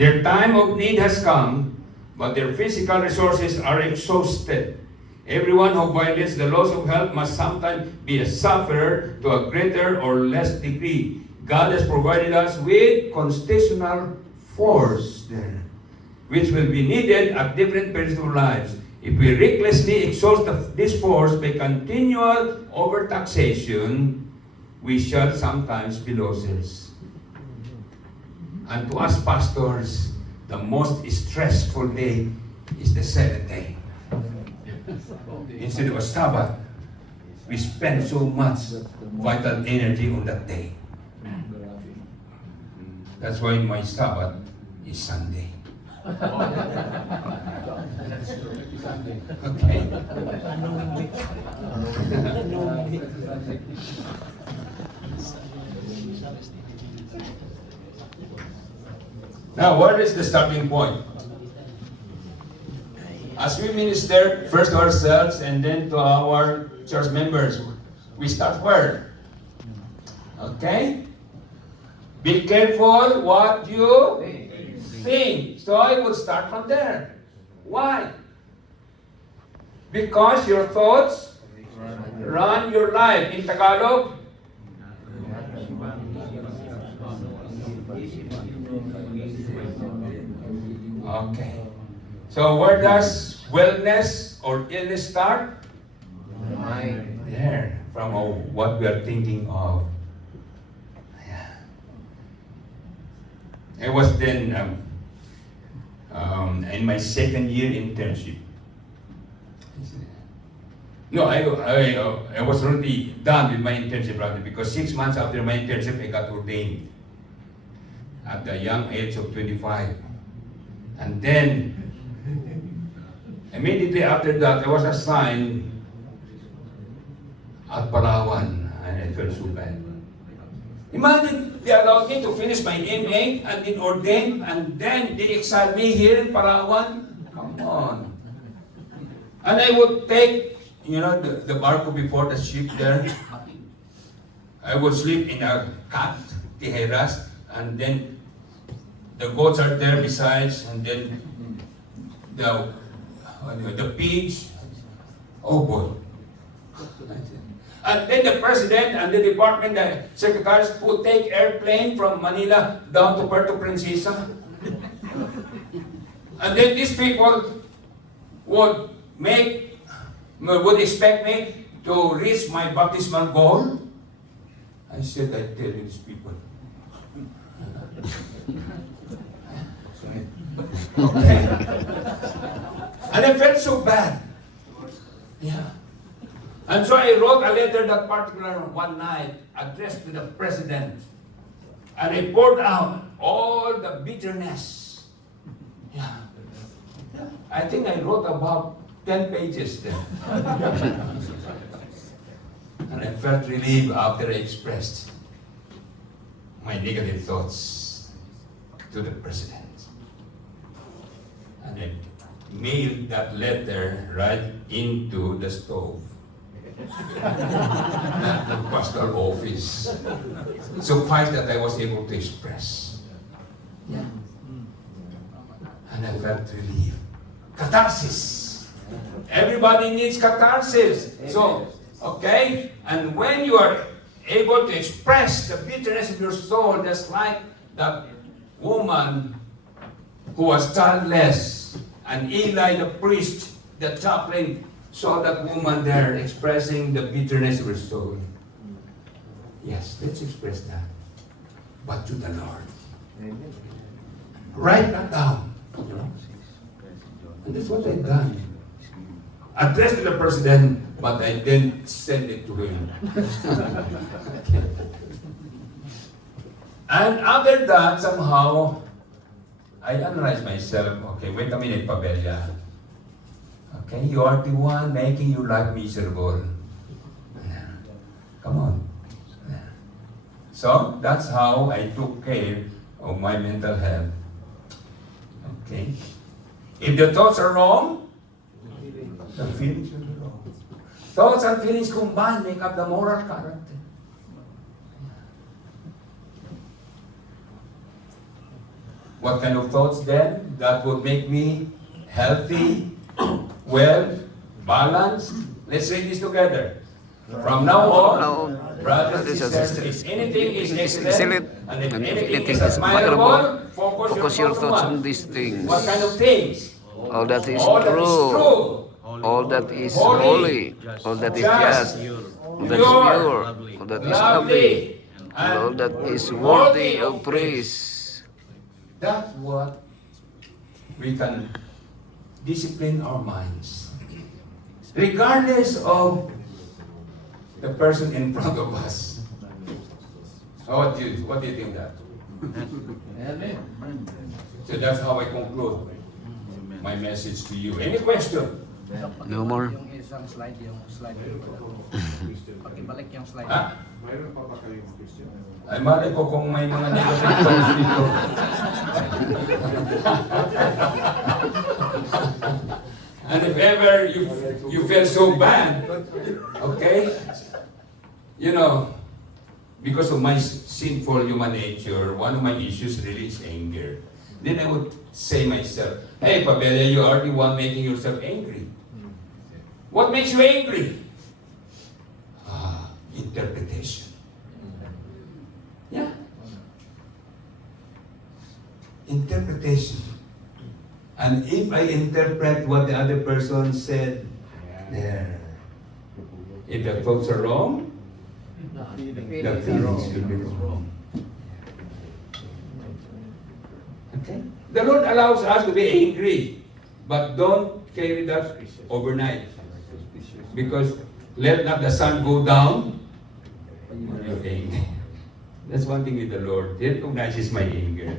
Their time of need has come, but their physical resources are exhausted. Everyone who violates the laws of health must sometimes be a sufferer to a greater or less degree. God has provided us with constitutional force there, which will be needed at different periods of lives. If we recklessly exhaust this force by continual overtaxation, we shall sometimes be losers. And to us pastors, the most stressful day is the seventh day. Instead of a Sabbath, we spend so much vital energy on that day. That's why my Sabbath is Sunday. Okay. Now, what is the starting point? As we minister first to ourselves and then to our church members, we start where? Okay? Be careful what you think. So I would start from there. Why? Because your thoughts run your life. In Tagalog, okay. So where does wellness or illness start? There, from what we are thinking of. Yeah. I was then in my second year internship. No, I was already done with my internship rather, because 6 months after my internship I got ordained at the young age of 25. And then immediately after that, I was assigned at Palawan, and I felt so bad. Imagine, they allowed me to finish my MA and then ordained, and then they exiled me here in Palawan. Come on. And I would take, the barco before the ship there. I would sleep in a cat, tijeras, and then the goats are there besides, and then the pigs. Oh boy. And then the president and the department, the secretaries would take airplane from Manila down to Puerto Princesa. And then these people would expect me to reach my baptismal goal. I said, I tell you, these people. Okay. And I felt so bad. Yeah. And so I wrote a letter that particular one night addressed to the president. And I poured out all the bitterness. Yeah. I think I wrote about 10 pages there. And I felt relieved after I expressed my negative thoughts to the president. And I mailed that letter right into the stove. Not the pastoral office. Suffice that I was able to express. Yeah. And I felt relief. Catharsis. Everybody needs catharsis. So, okay? And when you are able to express the bitterness of your soul, just like that woman who was childless, and Eli the priest, the chaplain, saw that woman there expressing the bitterness of her soul. Yes, let's express that. But to the Lord. Write that down. And that's what I've done. Addressed to the president, but I didn't send it to him. And after that, somehow, I analyzed myself. Okay, wait a minute, Pabella. Okay, you are the one making your life miserable. Come on. So, that's how I took care of my mental health. Okay. If the thoughts are wrong, the feelings will be wrong. Thoughts and feelings combined make up the moral character. What kind of thoughts then? That would make me healthy, well, balanced. Let's read this together. From now on, brothers and sisters, if anything is excellent and if anything is admirable, focus your thoughts on these things. what kind of things? All that is All that is true, true, all that is holy, holy, all that is just, just, all that is pure, pure, all that is lovely, lovely, and all and that is worthy of praise. that's what we can discipline our minds. Regardless of the person in front of us. What do you think that? So that's how I conclude my message to you. Any question? No more. Yung isang slide, Pakibalik yung slide. Ha? Mayroon pa ba kayong question? Ay, malay ko kung may mga negative thoughts dito. And if ever you feel so bad, okay? You know, because of my sinful human nature, one of my issues really is anger. Then I would say myself, hey, Pabella, you are the one making yourself angry. What makes you angry? Interpretation. Yeah. Interpretation. And if I interpret what the other person said, there. If the thoughts are wrong, the feelings will be wrong. Okay? The Lord allows us to be angry, but don't carry that overnight. Because let not the sun go down on your anger. That's one thing with the Lord. He recognizes my anger.